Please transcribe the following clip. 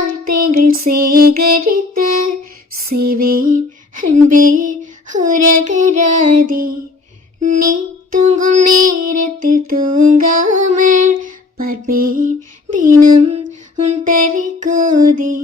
வார்த்தைகள் சேகரித்து செய்வேன் அன்பே உறகராதே. நீ தூங்கும் நேரத்தில் தூங்காமல் பார்ப்பேன் தினம் உன் தலை கோதி.